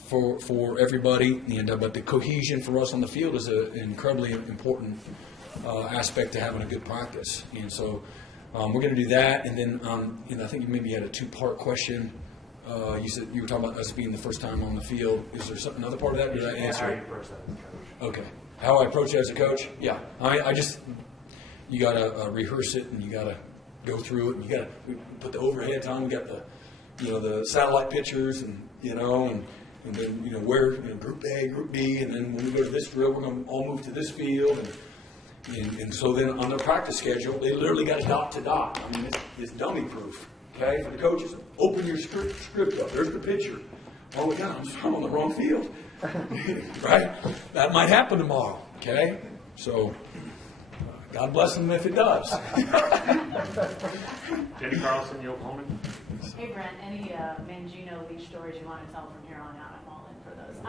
for everybody. And but the cohesion for us on the field is an incredibly important aspect to having a good practice. And so we're going to do that. And then I think you maybe had a two-part question. You said you were talking about us being the first time on the field. Is there another part of that? Did I answer? How you approach that as a coach? Okay. How I approach it as a coach? Yeah. I just, you got to rehearse it, and you got to go through it, and you got to put the overheads on. We got the satellite pictures, and and then where Group A, Group B, and then when we go to this drill, we're going to all move to this field, And so then on their practice schedule, they literally got a dot to dot. I mean, it's dummy proof. Okay, for the coaches, open your script up. There's the picture. Oh my God, I'm on the wrong field. Right? That might happen tomorrow. Okay, so God bless them if it does. Jenny Carlson, the Oklahoman. Hey Brent, any Mangino Leach stories you want to tell from here on out? I'm all in for those.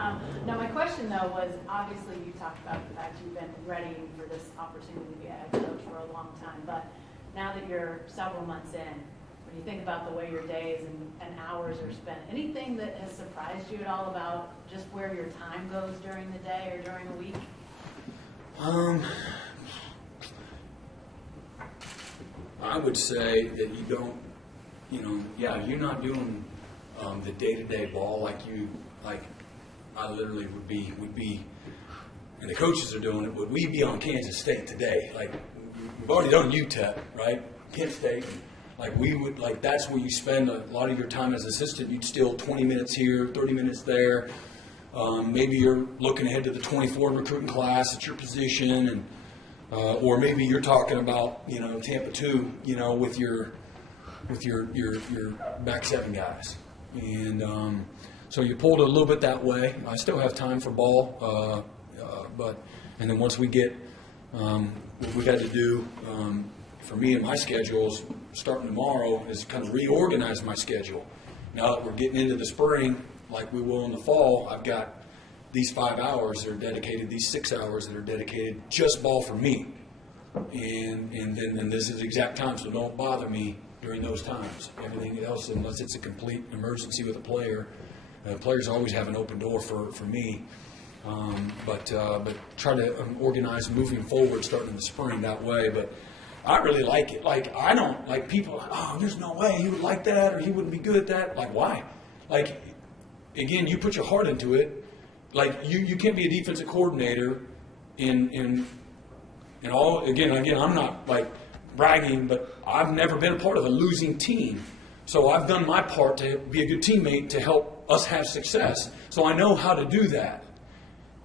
Now my question though was, obviously you talked about the fact you've been readying for this opportunity to be a head coach for a long time, but now that you're several months in, when you think about the way your days and hours are spent, anything that has surprised you at all about just where your time goes during the day or during the week? I would say that you don't, you're not doing the day-to-day ball like I literally would be, and the coaches are doing it. Would we be on Kansas State today? Like we've already done UTEP, right? Kent State. Like we would, like that's where you spend a lot of your time as assistant. You'd steal 20 minutes here, 30 minutes there. Maybe you're looking ahead to the 24 recruiting class at your position, and or maybe you're talking about Tampa 2, with your back seven guys, and so you pulled a little bit that way. I still have time for ball, and then once we get what we got to do for me and my schedules starting tomorrow is kind of reorganize my schedule. Now that we're getting into the spring, like we will in the fall, I've got these 5 hours that are dedicated, these 6 hours that are dedicated just ball for me. And this is the exact time, so don't bother me during those times. Everything else, unless it's a complete emergency with a player, players always have an open door for me. But try to organize moving forward starting in the spring that way. But I really like it. Like, I don't like people, there's no way he would like that or he wouldn't be good at that. Like, why? Like, again, you put your heart into it. Like, you can't be a defensive coordinator in all, again, I'm not like bragging, but I've never been a part of a losing team. So I've done my part to be a good teammate to help us have success. So I know how to do that.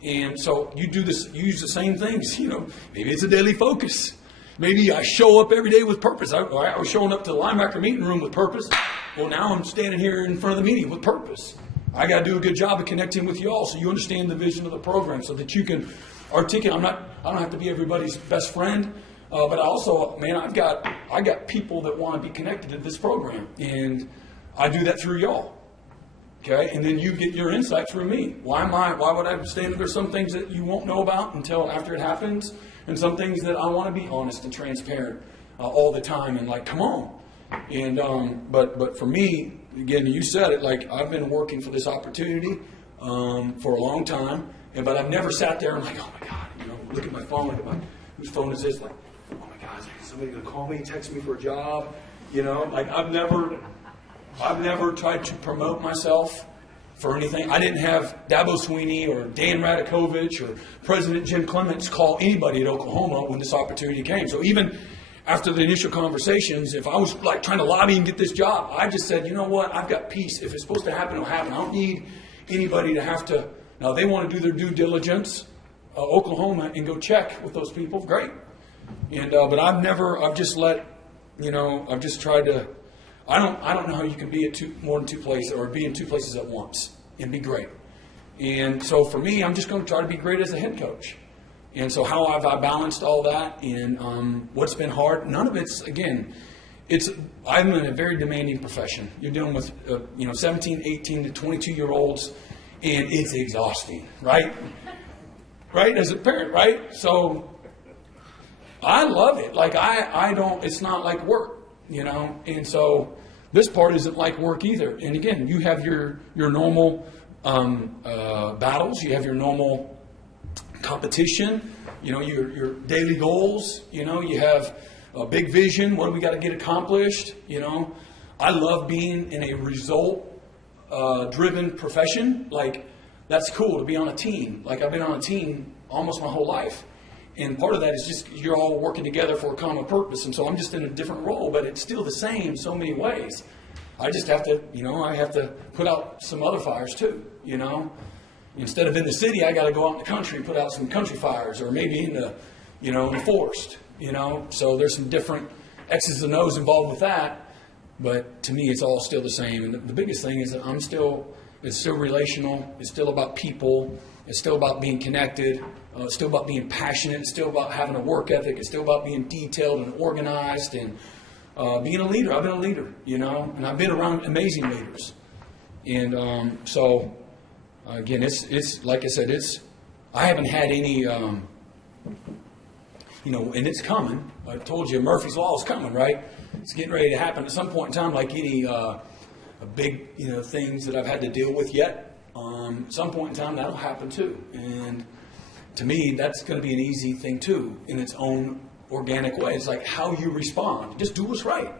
And so you do this, you use the same things, maybe it's a daily focus. Maybe I show up every day with purpose. I was showing up to the linebacker meeting room with purpose. Well, now I'm standing here in front of the meeting with purpose. I got to do a good job of connecting with you all so you understand the vision of the program so that you can articulate. I don't have to be everybody's best friend, but also, man, I got people that want to be connected to this program, and I do that through y'all. Okay, and then you get your insight through me. Why would I stand? There's some things that you won't know about until after it happens, and some things that I want to be honest and transparent all the time. And like, come on. And but for me, again, you said it. Like, I've been working for this opportunity for a long time, but I've never sat there and like, oh my God, look at my phone. Look at whose phone is this? Like, oh my God, is somebody gonna call me, text me for a job? Like I've never tried to promote myself for anything. I didn't have Dabo Sweeney or Dan Radakovich or President Jim Clements call anybody at Oklahoma when this opportunity came. So even after the initial conversations, if I was like trying to lobby and get this job, I just said, you know what, I've got peace. If it's supposed to happen, it'll happen. I don't need anybody to have to. Now, they want to do their due diligence, Oklahoma, and go check with those people. Great. And but I've just tried to. I don't know how you can be at more than two places or be in two places at once and be great. And so for me, I'm just going to try to be great as a head coach. And so how have I balanced all that and what's been hard? None of it's, again, I'm in a very demanding profession. You're dealing with 17, 18 to 22-year-olds, and it's exhausting, right? Right, as a parent, right? So I love it. Like I don't, it's not like work. And so this part isn't like work either. And again, you have your normal battles, you have your normal competition, your daily goals, you have a big vision. What do we got to get accomplished? I love being in a result driven profession. Like, that's cool to be on a team. Like, I've been on a team almost my whole life. And part of that is just you're all working together for a common purpose. And so I'm just in a different role, but it's still the same in so many ways. I just have to, I have to put out some other fires too, Instead of in the city, I got to go out in the country and put out some country fires, or maybe in the, enforced, So there's some different X's and O's involved with that. But to me, it's all still the same. And the biggest thing is that it's still relational. It's still about people. It's still about being connected. It's still about being passionate. It's still about having a work ethic. It's still about being detailed and organized and being a leader. I've been a leader, and I've been around amazing leaders. And so, again, it's like I said, I haven't had any, and it's coming. I told you Murphy's Law is coming, right? It's getting ready to happen at some point in time, like any big, things that I've had to deal with yet. At some point in time, that'll happen too. And to me, that's going to be an easy thing too, in its own organic way. It's like how you respond. Just do what's right.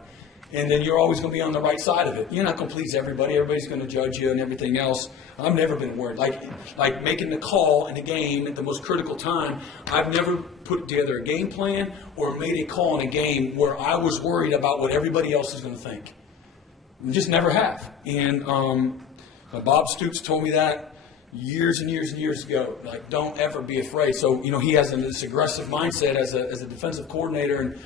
And then you're always going to be on the right side of it. You're not going to please everybody. Everybody's going to judge you and everything else. I've never been worried. Like making the call in a game at the most critical time, I've never put together a game plan or made a call in a game where I was worried about what everybody else is going to think. Just never have. And Bob Stoops told me that years and years and years ago. Like, don't ever be afraid. So, he has this aggressive mindset as a defensive coordinator. And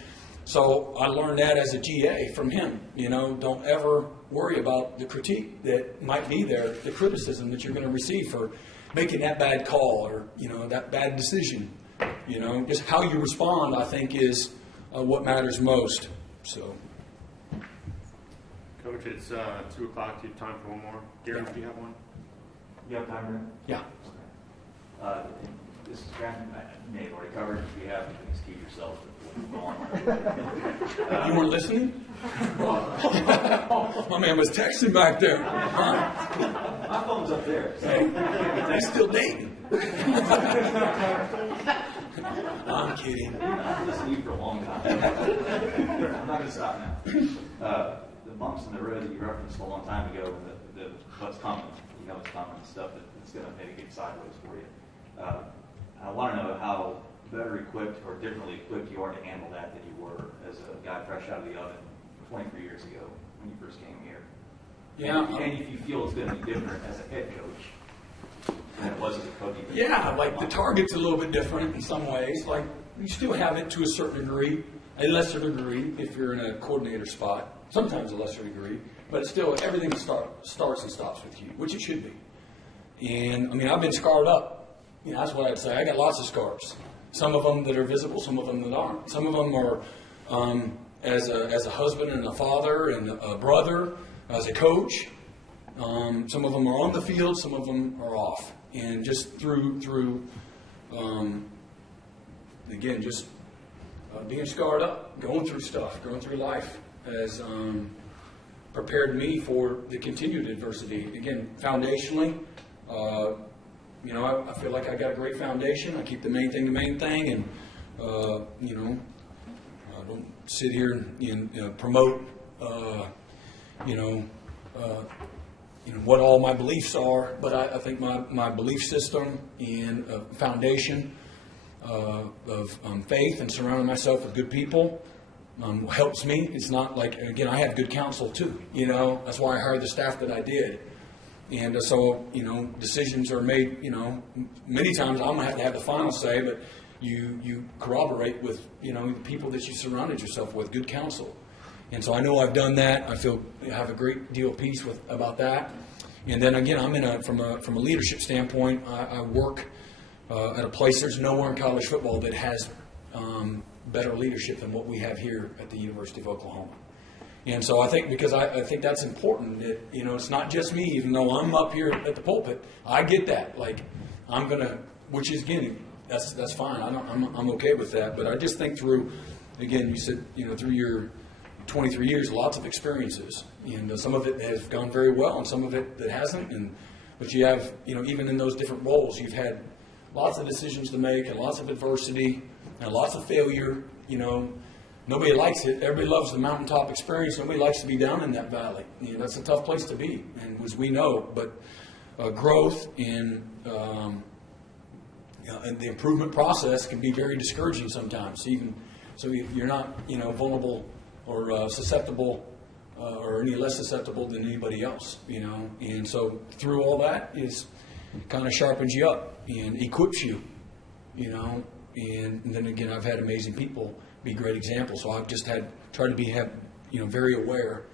so I learned that as a GA from him. Don't ever worry about the critique that might be there, the criticism that you're going to receive for making that bad call or, that bad decision. Just how you respond, I think, is what matters most. So, Coach, it's 2 o'clock. Do you have time for one more? Gary, do you have one? You have time, Brent? yeah. This is Grant. You may have already covered. If you have, please keep yourself on. You weren't listening? My man was texting back there. My phone's up there. So. Hey, he's still dating. I'm kidding. I've listened to you for a long time. I'm not going to stop now. The bumps in the road that you referenced a long time ago, the what's coming, it's coming, stuff that's going to maybe get sideways for you. I want to know how better equipped or differently equipped you are to handle that than you were as a guy fresh out of the oven 23 years ago when you first came here. Yeah. And if you feel it's going to be different as a head coach than it was as a coach. Yeah, like the target's a little bit different in some ways. Like you still have it to a certain degree, a lesser degree if you're in a coordinator spot. Sometimes a lesser degree, but it's still everything starts and stops with you, which it should be. And I've been scarred up. That's what I'd say. I got lots of scars. Some of them that are visible, some of them that aren't. Some of them are as a husband and a father and a brother, as a coach. Some of them are on the field, some of them are off. And just through again, just being scarred up, going through stuff, going through life has prepared me for the continued adversity. Again, foundationally, I feel like I got a great foundation. I keep the main thing, and I don't sit here and promote, what all my beliefs are. But I think my belief system and foundation of faith and surrounding myself with good people helps me. It's not like, again, I have good counsel too. That's why I hired the staff that I did. And so, decisions are made, many times I'm going to have the final say, but you corroborate with, the people that you surrounded yourself with, good counsel. And so I know I've done that. I have a great deal of peace about that. And then again, I'm from a leadership standpoint, I work at a place, there's nowhere in college football that has better leadership than what we have here at the University of Oklahoma. And so I think, because I think that's important, that, it's not just me, even though I'm up here at the pulpit, I get that. Like, I'm going to, which is, again, that's fine. I'm okay with that. But I just think through, again, you said, through your 23 years, lots of experiences. And some of it has gone very well and some of it that hasn't. But you have, even in those different roles, you've had lots of decisions to make and lots of adversity and lots of failure, Nobody likes it. Everybody loves the mountaintop experience. Nobody likes to be down in that valley. That's a tough place to be, and as we know. But growth and the improvement process can be very discouraging sometimes. So you're not vulnerable or susceptible or any less susceptible than anybody else. And so through all that is kind of sharpens you up and equips you. And then again, I've had amazing people be great examples. So I've just tried to be very aware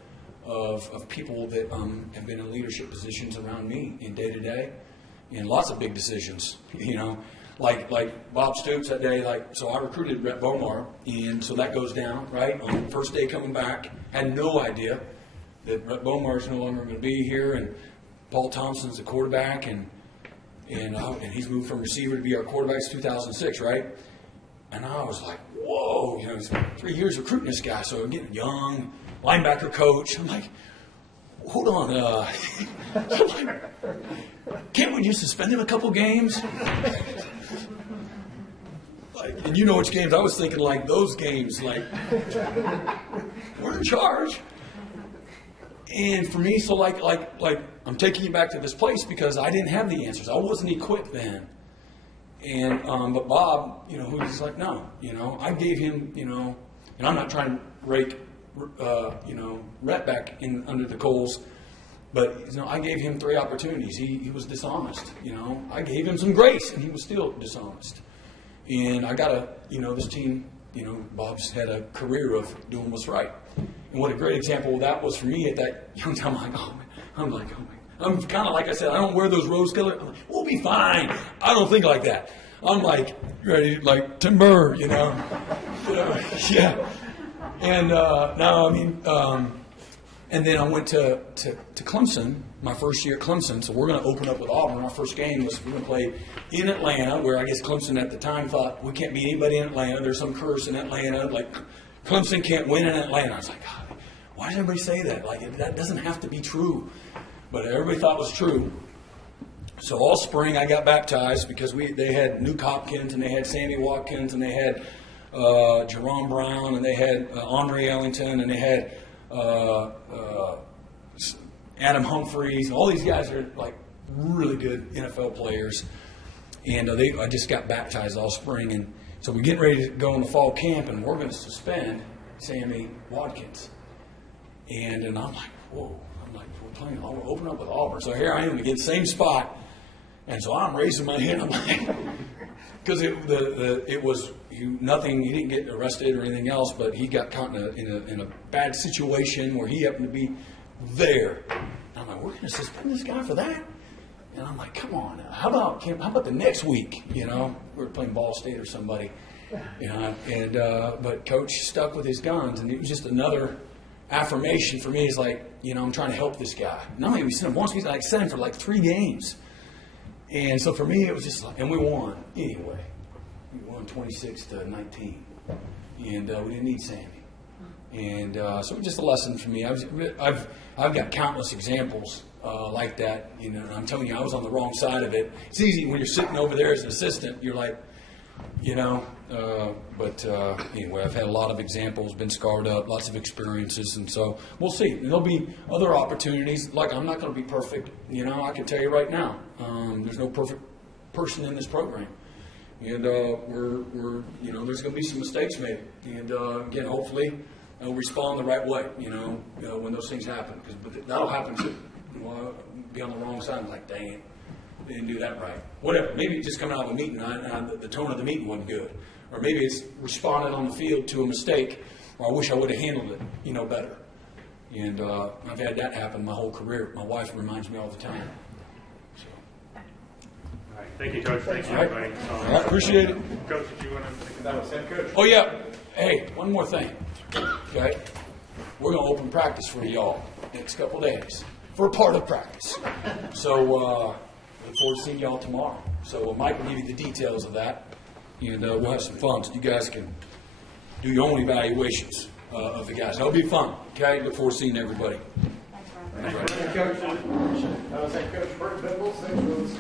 of people that have been in leadership positions around me in day to day, and lots of big decisions. Like Bob Stoops that day. So I recruited Brent Venables, and so that goes down right on the first day coming back. Had no idea that Brent Venables is no longer going to be here, and Paul Thompson's the quarterback, and he's moved from receiver to be our quarterback since 2006, right? And I was like, whoa, it's 3 years recruiting this guy. So I'm getting young, linebacker coach. I'm like, hold on, I'm like, can't we just suspend him a couple games? And you know which games I was thinking, like those games, like we're in charge. And for me, so like I'm taking you back to this place because I didn't have the answers. I wasn't equipped then. And but Bob, who was like, no, I gave him, and I'm not trying to rake, Rhett back in under the coals, but I gave him 3 opportunities. He was dishonest. I gave him some grace, and he was still dishonest. And I got this team. Bob's had a career of doing what's right. And what a great example of that was for me at that young time. I'm kind of like I said, I don't wear those rose colored. We'll be fine. I don't think like that. I'm like ready, like timber, yeah. And and then I went to Clemson, my first year at Clemson. So we're going to open up with Auburn. Our first game was we're going to play in Atlanta, where I guess Clemson at the time thought we can't beat anybody in Atlanta. There's some curse in Atlanta, like Clemson can't win in Atlanta. I was like, God, why does everybody say that? Like that doesn't have to be true, but everybody thought it was true. So all spring I got baptized because they had Nuke Hopkins and they had Sammy Watkins and they had Jerome Brown and they had Henry Ellington and they had Adam Humphreys. All these guys are like really good NFL players. And I just got baptized all spring. And so we're getting ready to go in the fall camp and we're going to suspend Sammy Watkins. And I'm like, whoa. I'm like, we're playing. We're opening up with Auburn. So here I am again, same spot. And so I'm raising my hand. I'm like, because it was nothing. He didn't get arrested or anything else, but he got caught in a bad situation where he happened to be there. And I'm like, we're going to suspend this guy for that? And I'm like, come on. How about the next week? We were playing Ball State or somebody. But Coach stuck with his guns, and it was just another affirmation for me. Is like, I'm trying to help this guy. Not only we sent him once, we sent him for like 3 games. And so for me, it was just like, and we won anyway. We won 26-19, and we didn't need Sammy. And so it was just a lesson for me. I've got countless examples like that. And I'm telling you, I was on the wrong side of it. It's easy when you're sitting over there as an assistant. You're like, But anyway, I've had a lot of examples, been scarred up, lots of experiences, and so we'll see. There'll be other opportunities. Like, I'm not going to be perfect. I can tell you right now, there's no perfect person in this program, and we're there's going to be some mistakes made, and again, hopefully, we'll respond the right way. When those things happen, but that'll happen too. I'll be on the wrong side, like, dang it. They didn't do that right. Whatever. Maybe it's just coming out of a meeting. The tone of the meeting wasn't good. Or maybe it's responded on the field to a mistake, or I wish I would have handled it, better. And I've had that happen my whole career. My wife reminds me all the time. So. All right. Thank you, Coach. Thanks, everybody. All right. Appreciate it. Coach, did you want to take That was head coach. Oh, yeah. Hey, one more thing. Okay? We're going to open practice for y'all next couple days for a part of practice. So, look forward to seeing y'all tomorrow. So Mike will give you the details of that, and we'll have some fun so you guys can do your own evaluations of the guys. That'll be fun. Okay? Look forward to seeing everybody. Thanks, Brian. Coach. That was head coach Brent Venables. Thanks for